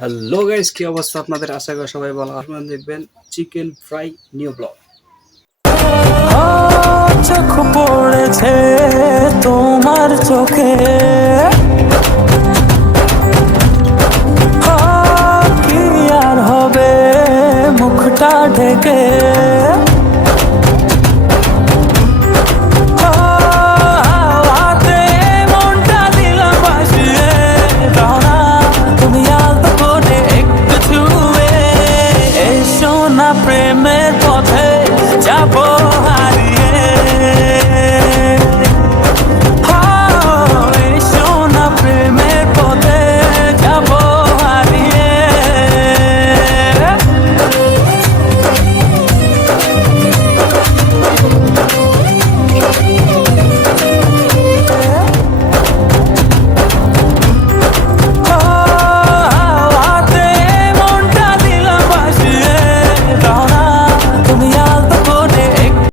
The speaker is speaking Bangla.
হ্যালো গাইস, কি অবস্থা আপনাদের? আশা করি সবাই ভালো। আপনারা দেখবেন চিকেন ফ্রাই নিউ ব্লগ। চোখ পড়েছে তোমার চোখে, কি আর হবে মুখটা ঢেকে।